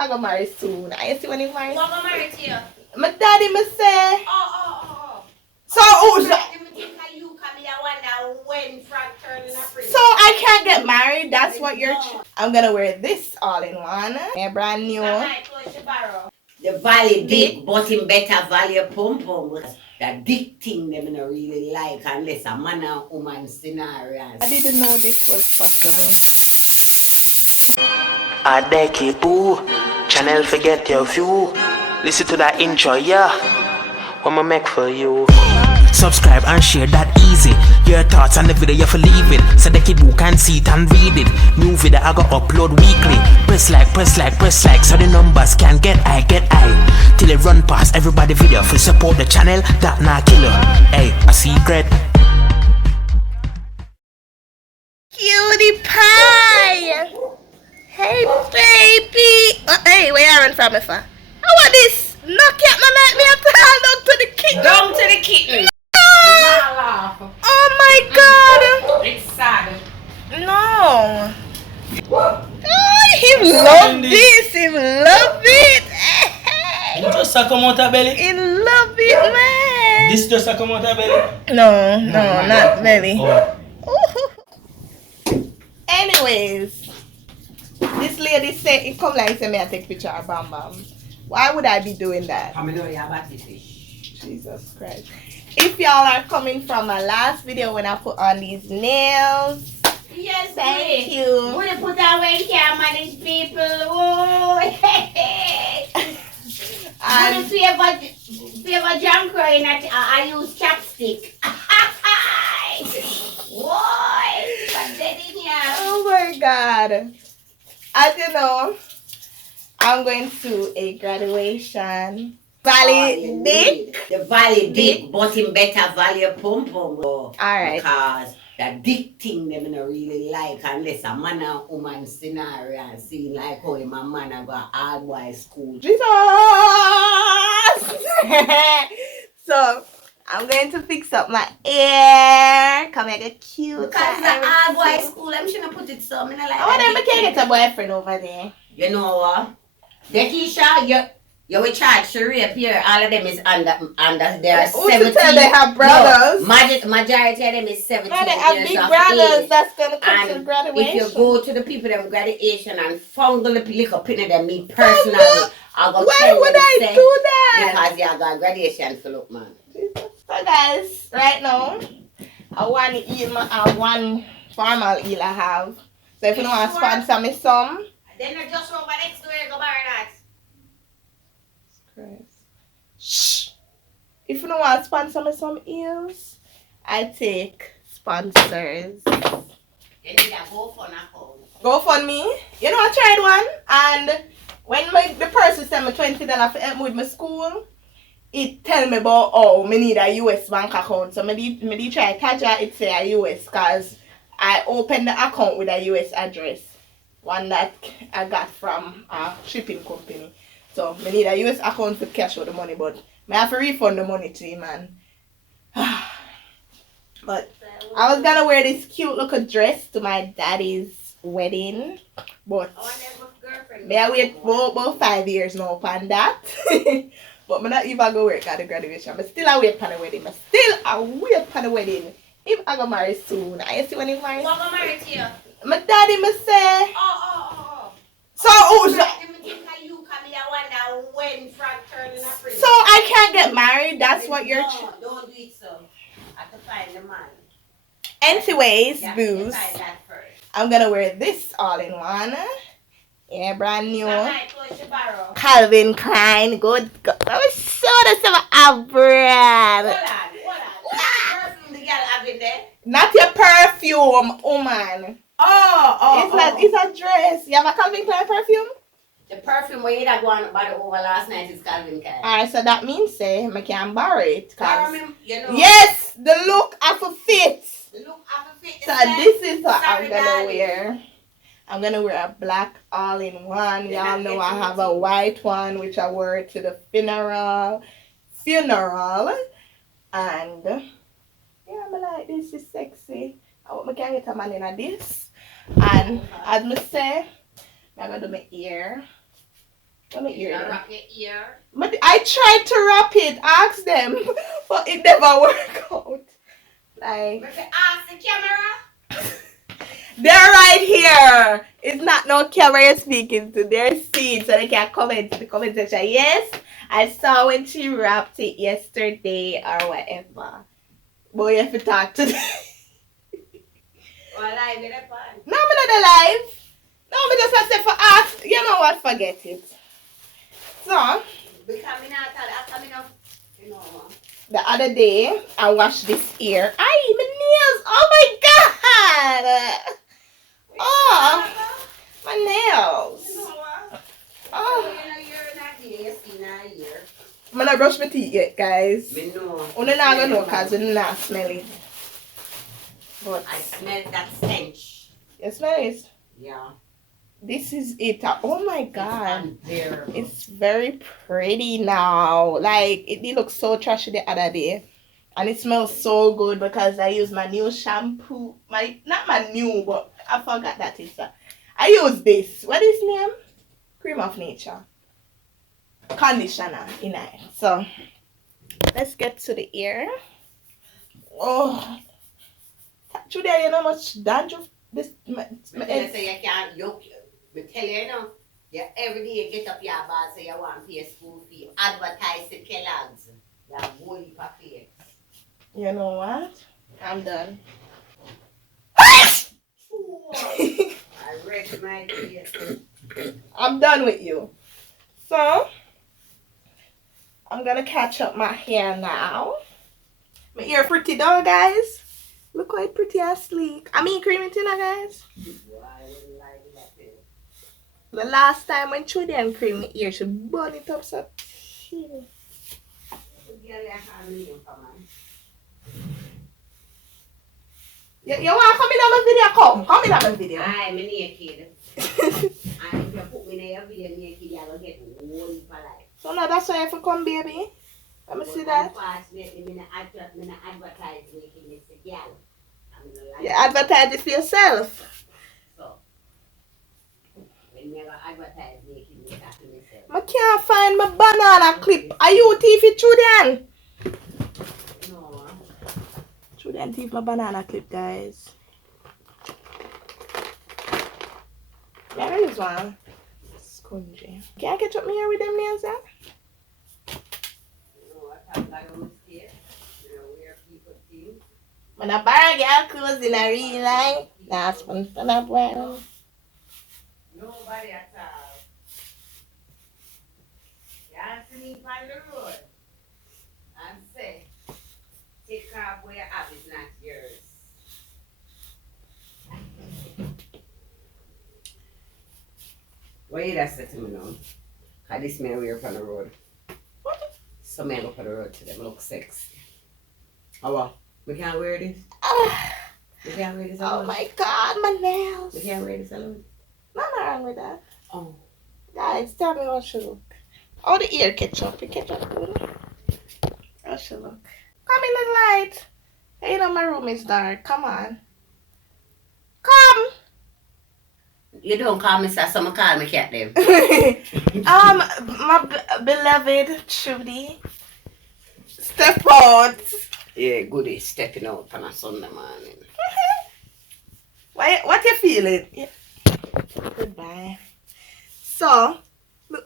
I got married soon. I see when he married. Who got married to you? My daddy me say. Oh. So who's that? So I can't get married. That's what you're. I'm gonna wear this all in one. Yeah, brand new. The valley dick, but in better value pum pum. The dick thing them don't really like unless a man and woman scenario. I didn't know this was possible. Dekiboo, channel forget your view. Listen to that intro, yeah. What I make for you. Subscribe and share that easy. Your thoughts on the video you for leave it. So Dekiboo can see it and read it. New video I got upload weekly. Press like, so the numbers can get high. Till it run past everybody video. For support the channel, that not killer. Hey, a secret. Cutie pie! Hey baby! Hey, where you run from me for? How about this? Knock at my night, me have to hand down to the kitten. Down to the kitten. Oh my god! It's sad. No. Oh, he love this. He love it. It just come out of belly? He love it, man. This just come out of belly? No, not belly. Oh. Anyways, this lady said it come like say me I take picture of Bam Bam. Why would I be doing that? How many you about this fish? Jesus Christ. If y'all are coming from my last video when I put on these nails, yes, thank you. When you put away can't manage people. Oh, and if you ever junk crying I use chapstick. Oh my god. As you know, I'm going to a graduation. Valley dick. The valley dick, but in better value pum pum. Alright. Because the dick thing them don't really like unless a man and woman scenario and seeing like how my man I go hard boy school. Jesus! So I'm going to fix up my hair. Come make a cute. Because the hard boy school, I'm sure put it so. I like I want to get a boyfriend over there. You know what? Dekisha, you will charge Sheree up here. All of them is under their 17. Tell they have brothers. No, majority of them is 17 no, they have years big of brothers age. that's going to come And to graduation. if you go to the people them graduation and fungal the liquor pin of them, me personally, I'll go why would I do that? Because you got graduation for look, man. So guys, right now, I want to eat one formal eel I have. So if you don't want to sponsor me some. Then I just over next door and go buy that. Shh. If you don't want to sponsor me some eels, I take sponsors. You need a GoFund account. GoFundMe. You know, I tried one, and when the person sent me $20 for help me with my school, it tell me about me need a US bank account. So me try Taja, it say a US because I opened the account with a US address. One that I got from a shipping company. So me need a US account to cash out the money, but I have to refund the money to him, man. But I was gonna wear this cute little dress to my daddy's wedding, but I wait about 5 years now upon that. But I'm not even going to work at the graduation. But still I wait for the wedding. If I got married soon. I see when he married. Who got married to you? My daddy me say. Oh. So who's that? So I can't get married. That's what you're. No, don't do it so. I have to find the man. Anyways, Yeah, booze. find that first. I'm gonna wear this all in one. Yeah, brand new. Borrow. Calvin Klein. Good. I was so that's a brand. Hold on. Perfume the girl have in there. Not your perfume, woman. Oh. It's a dress. You have a Calvin Klein perfume? The perfume where you that go on by the over last night is Calvin Klein. Alright, so that means say I can borrow it. Borrow me, you know. Yes, the look of a fit. The look of a fit. So this is what I'm gonna wear. I'm gonna wear a black all-in-one. Y'all know I have a white one which I wore to the funeral. And yeah, I'm like, this is sexy. I hope I can get a man in this. And as I say, I'm gonna do my ear. Let me hear You it. wrap your ear. But I tried to wrap it, ask them, but it never worked out. Like, But ask the camera. they're right here. It's not no camera you're speaking to. They're seen so they can comment in the comment section. Yes, I saw when she wrapped it yesterday or whatever. Boy, you have to talk to them. Or live in a pan. No, I'm not alive. No, me just I said for ask. You know what? Forget it. So, Because me not tell you, coming up. You know, the other day, I washed this ear. Ay, my nails. Oh my God. Oh, my nails. You know what? Oh. You know, you're not here, you see now here. I'm not brush my teeth yet, guys. Me know. Only not gonna know because we not smell it. But I smell that stench. you smell it? Yeah. This is it. Oh my God. It's unbearable. It's very pretty now. Like, it did look so trashy the other day. And it smells so good because I use my new shampoo. Not my new, but I forgot that it's I use this. What is its name? Cream of Nature. Conditioner in it. So, let's get to the ear. Oh. Today, you know how much dandruff this... Because say you can't, we tell you, you know, you every day you get up your bar so you want to pay a school fee. Advertise the Kellogg's. That whole heap of fakes. You know what? I'm done. I rest my case. I'm done with you. So, I'm gonna catch up my hair now. My ear pretty though, guys. Look quite pretty and sleek. I mean creamy too now, guys. The last time when Trudy and cream my ear, she burn it up so. You want to come in on my video? Come in on my video. I'm naked. And if you put me in your video naked, you'll get one for life. So now that's why I have to come, baby. Let me see that. Unfortunately, I advertise naked, Mr. Gal. You advertise it for yourself. So, when you advertise naked, you have to myself. I can't find my banana clip. Are you TV Trudy? No. Trudy and teeth my banana clip, guys. There is one. Scungy. Can I catch up me here with them nails, eh? When I buy a girl clothes in a real life, that's when fun up well. Nobody at all. You have to meet on the road and say, take off where you have is not yours. What you that say to me now? How this man wear on the road? So man go on the road to them look sexy. Oh well, we can't wear this? We can't wear this alone? Oh my God, my nails. We can't wear this alone? Nothing wrong with that. Oh. Guys, tell me how she look. Oh, the ear ketchup. The ketchup good. How she look. Come in the light. Hey, you know my room is dark. Come on. Come. You don't call me sir, someone call me cat then. My beloved Trudy. Step out. Yeah, goody, stepping out on a Sunday morning. What you feeling? Yeah. Goodbye. So,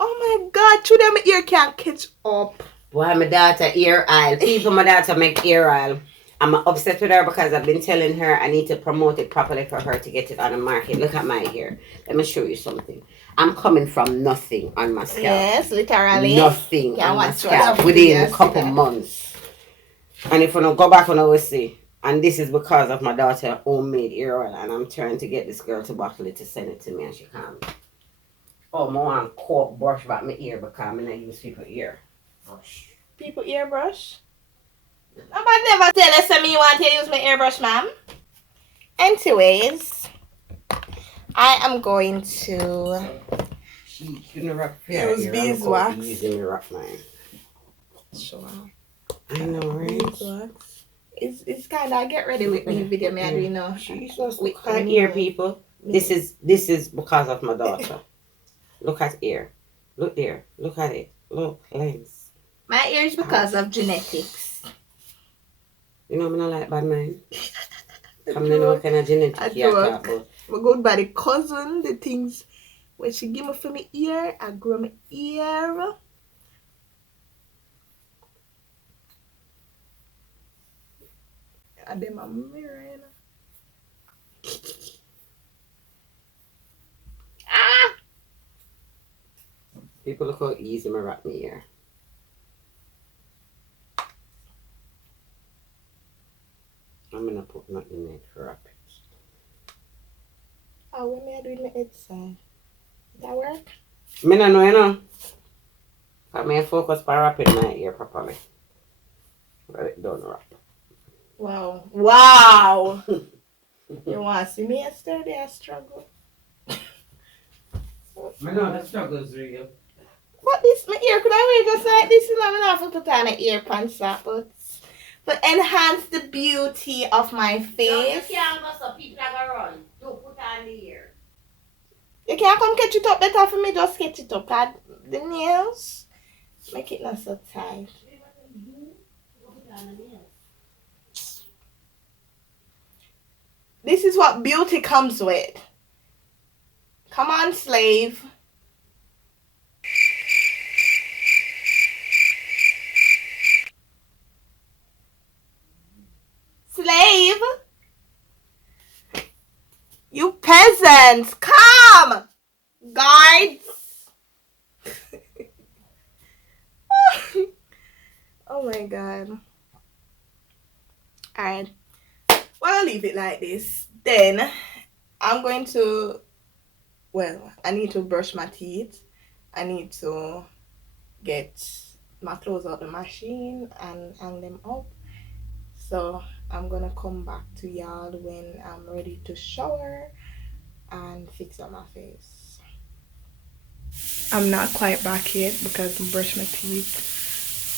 oh my God, Trudy, my ear can't catch up. Boy, my daughter ear oil. People, my daughter make ear oil. I'm upset with her because I've been telling her I need to promote it properly for her to get it on the market. Look at my hair. Let me show you something. I'm coming from nothing on my scalp. Yes, literally. Nothing on my scalp within a couple months. And if I don't go back on I will see. And this is because of my daughter homemade ear oil. And I'm trying to get this girl to bottle it to send it to me and she can't. Oh, I want to brush back my ear because I'm not use people ear brush. People ear brush? Nobody never tell us that me want to use my airbrush, ma'am. Anyways, I am going to She couldn't wrap use beeswax. Using the rough mine. Sure. I know, right? Beeswax. It's kind of get ready with me video, me. I do know. Jesus, look at ear, people. This is because of my daughter. Look at ear. Look there. Look at it. Look, lens. My ears because of genetics. You know, I'm not like bad man. I'm not know kind of genetic you talk about. My good by the cousin, the things when she give me for my ear, I grow my ear. And then my mirror. Ah! People look how easy I wrap my ear. I'm gonna put nothing in it for wrap it. Oh, what may I do in my head side? That work? Me no know, you know. I may focus by wrapping my ear properly. But it don't wrap. Wow. Wow! You want to see me yesterday? I struggle. I know the struggle is real. But this, my ear, could I wear just like this? You know, I'm not to put on an ear pants, but to enhance the beauty of my face. No, you can't go so people are going to run. Don't put on the ear. You can't come catch it up better for me, just catch it up. Cause the nails make it not so tight. This is what beauty comes with. Come on, slave. Slave. You peasants, come! Guards! Oh my god. Alright. Well, I'll leave it like this. Then, I'm going to... Well, I need to brush my teeth. I need to get my clothes out the machine and hang them up. So, I'm gonna come back to y'all when I'm ready to shower and fix up my face. I'm not quite back yet because I brushed my teeth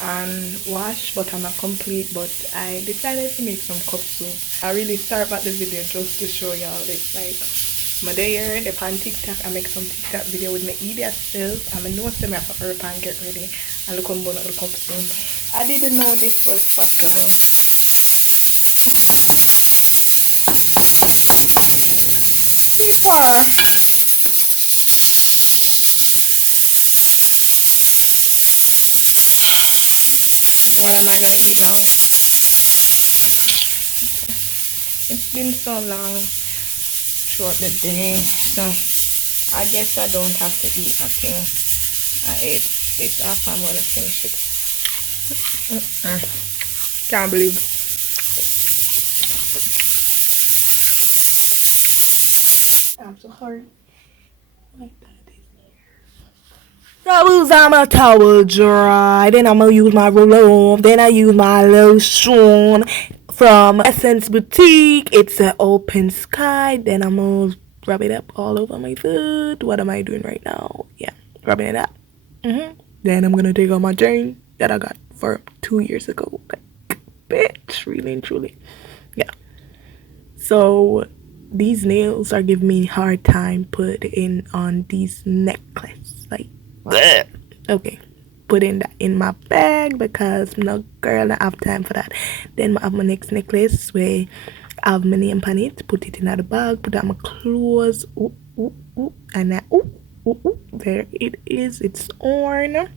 and wash, but I'm not complete. But I decided to make some cup soup. I really start back the video just to show y'all this. Like, my day here, the pan TikTok, I make some TikTok video with my idiot self. I'm a know them I have to herb and get ready and look on the cup soup. I didn't know this was possible. Paper. What am I gonna eat now? It's been so long throughout the day, so I guess I don't have to eat nothing. I ate this after I'm gonna finish it. Can't believe. I'm so hard. Like that. I use my towel dry, then I'm gonna use my roll-on, then I use my lotion from Essence Boutique. It's an open sky, then I'm gonna rub it up all over my foot. What am I doing right now? Yeah, rubbing it up. Then I'm gonna take out my chain that I got for 2 years ago. Like, bitch, really and truly. Yeah. So these nails are giving me a hard time putting on these necklaces. Like, okay, putting that in my bag because no girl, I have time for that. Then I have my next necklace where I have my name on it. Put it in the bag, put on my clothes. And then there it is. It's on.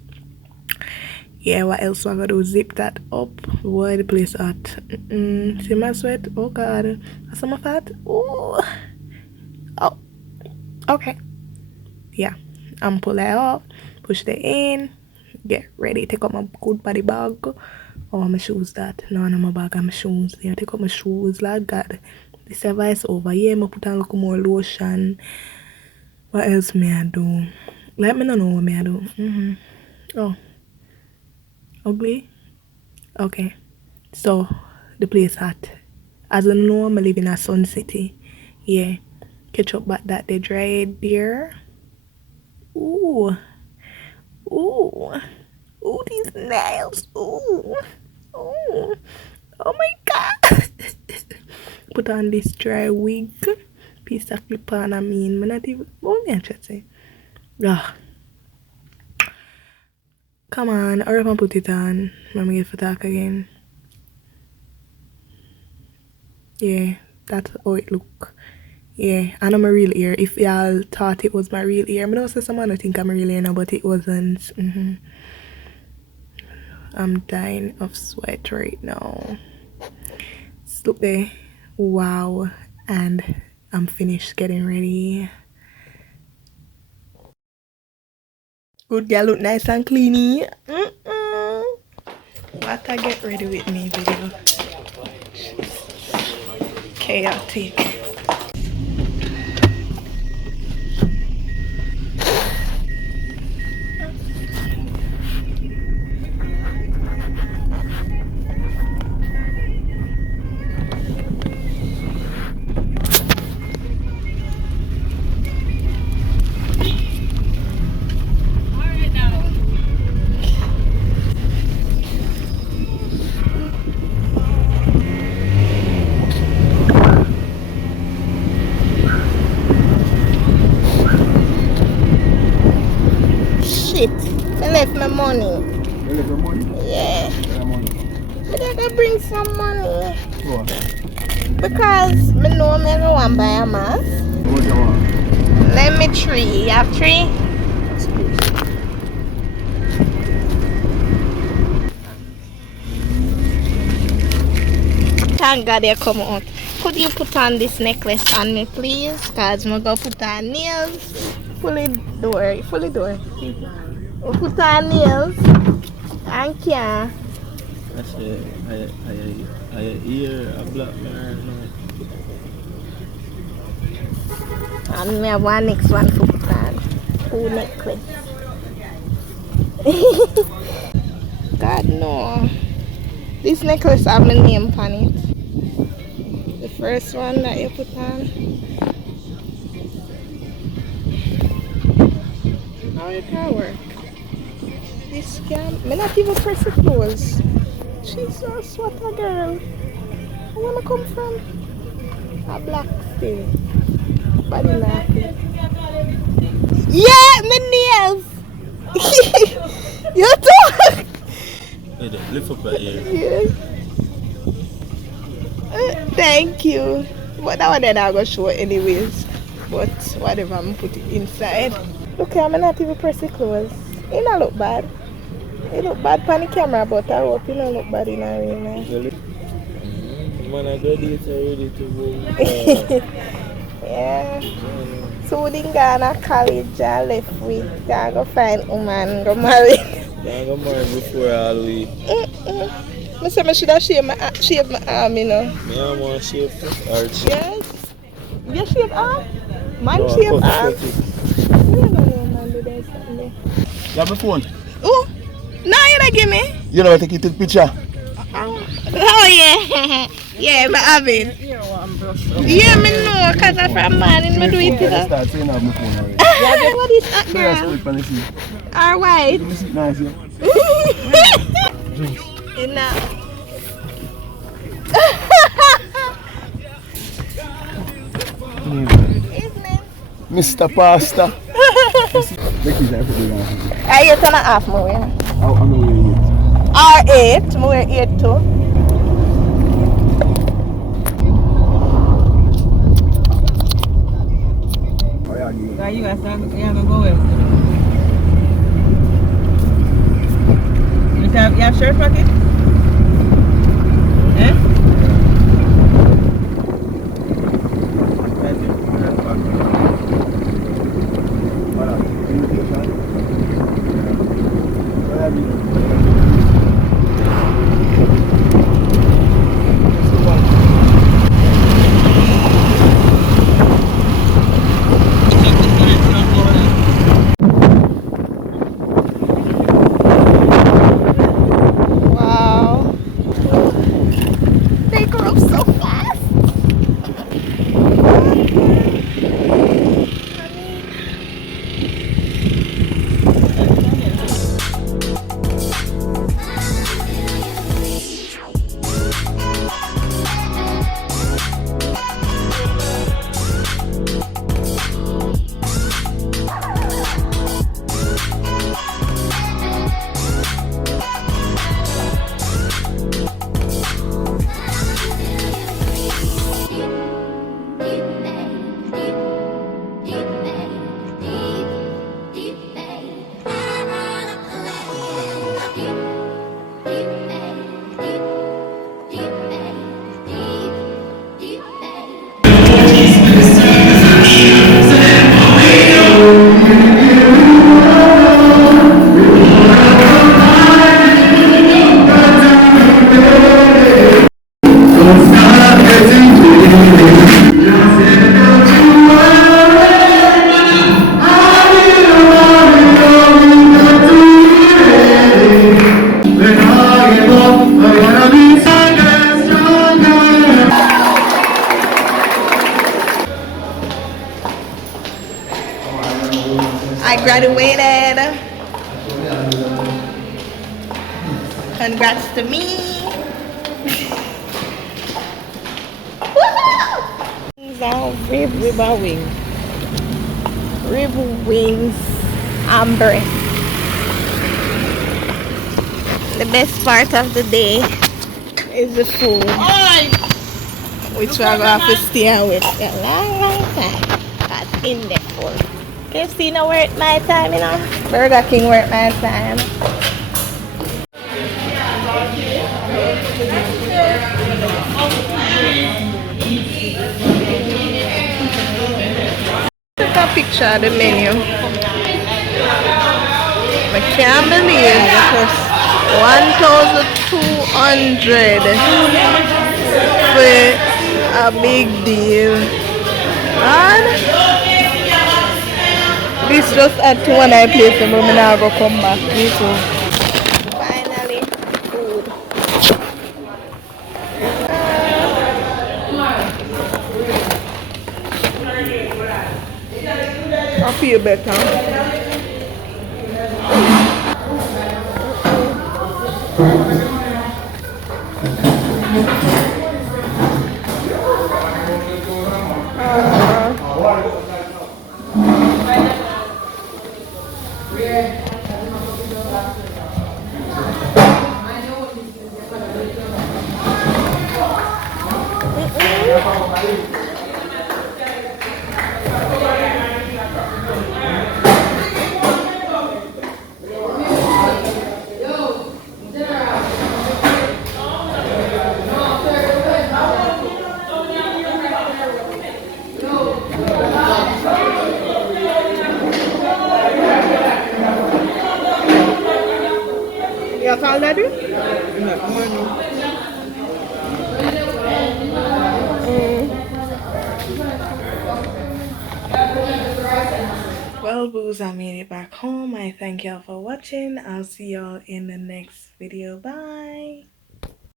Yeah, what else I gotta do? Zip that up. Where the place at? See my sweat? Oh god, some my fat. Oh, okay. Yeah, I'm pull that off. Push that in. Get ready. Take out my good body bag. Oh, my shoes that. No, my bag and my shoes. Yeah, take out my shoes. Lord God. The service over. Yeah, I put on a little more lotion. What else may I do? Let me know what may I do. Oh. Ugly? Okay. So, the place hot. As you know, I'm living in Sun City. Yeah. Catch up back that they dried there. Ooh. Ooh, these nails. Ooh. Oh my god. Put on this dry wig. Piece of clip on, I mean. I'm not even. What am I trying to say? Come on, hurry up and put it on. Let me get for talk again. Yeah, that's how it look. Yeah, and I'm a real ear. If y'all thought it was my real ear, I don't say someone I think I'm a real ear now, but it wasn't. I'm dying of sweat right now. So look there. Wow. And I'm finished getting ready. Good girl, look nice and cleany. What a get ready with me video. Chaotic. Shit, I left my money. You left your money? Yeah. Where your money? But I gotta bring some money. Sure. Because I know I don't want to buy a mask. What you want? Let me 3. You have 3? That's good. Thank God they come out. Could you put on this necklace on me, please? Because I'm going to put on nails. Fully door. Put on nails. Thank you. I said, I hear a black man. And me have one next one for put on. 2 necklace. God no. This necklace have my name on it. The first one that you put on. How it can work? This can me not even press it close. Jesus, what a girl. I wanna come from a black still. Body laughing. Yeah, my nails. You talk. Lift up that ear. Yes. Thank you. But that one then I'll go show it anyways. But whatever, I'm put it inside. Look, I'm not even press it close. It don't look bad. It look bad on the camera, but I hope it don't look bad in a real life. Really? Man, I graduated already to go. Yeah. So we didn't go to college and left with. I go find a woman, go marry. I got married before all the way. I said I should have shaved my arm, you know. Me I want to shave this arch. Yes. You shave arm? Man No, shave cut arm? it. You don't know man do that something. You have my phone? Oh, now you don't give me? You know I take it to the picture. Oh yeah. Yeah, I have it. Yeah, me know, because I'm from man and I do it. I start saying I have my phone already. What is that Let's girl? put it on the seat. Or white? You see it nice, yeah? Drinks. Enough. Evening. Mr. Pasta. Make it every day. I get on a half more. I know where you R8, more 8 too. You guys gonna go with you have shirt pocket? Eh? graduated. Congrats to me. Rib wings and breast. The best part of the day is the food, which we are going to have to stay with a long time. That's in the food. KFC no worth my time, you know. Burger King worth my time. Took a picture of the menu. I can't believe it was 1,200 for a big deal. And this just add to one I place and I'm now go come back. Me too. Finally, food. I feel better. You call that? Well, boos, I made it back home. I thank y'all for watching. I'll see y'all in the next video. Bye.